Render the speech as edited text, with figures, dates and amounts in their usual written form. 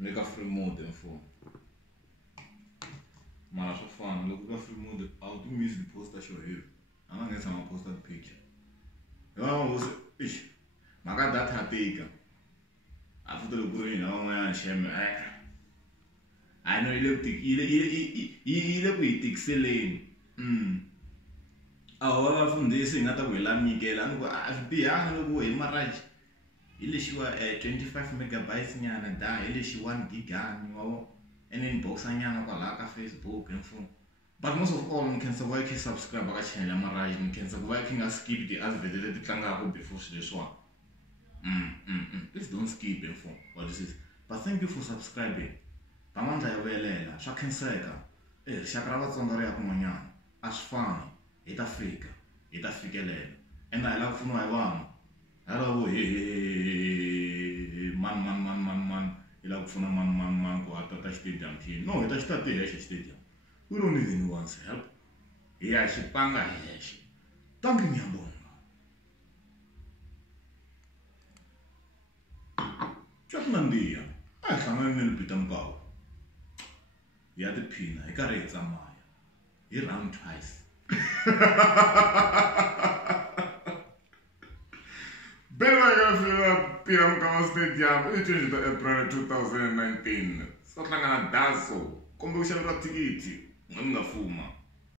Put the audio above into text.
le ka free mode mfo mara swa fana loko ka free mode a wu miss the poster show here anga ngesa ma poster picture maka data teka afuta loko ri na wona sheme I know ile ku itikseleni awa fundisi ngata ku la mikela ngo biya loko hi maraji ile shiwa 25 megabytes nyana da ile shi 1 gigani wawo and inbox anyana kwa la ka Facebook and phone but most of all can survive ki subscribe ka channel maraji can survive ki nga skip the advert leti tlangaka before this one please don't skip info what this is but thank you for subscribing pamandla ya velela swa khenseka rixaka ra Vatsonga ri ya kun'wanyana a swi fani hi ta fika hi ta fikelela ende hi lava ku pfuniwa hi vanhu hello man hi lava ku pfuna man ku ata ta stadium team no hi ta xitati hi hexe stadium we don't need anyone's help hi ya xipanga hi hexe tangi ngiyabonga twakunandiya a hi hlanganeni Peter Mpawu ya tiphina hi karhi hi tsamaya hi round twice Peter Mpawu Stadium i 20 April 2019 so hlangana daso kumbe u xaveriwa thikithi nga fuma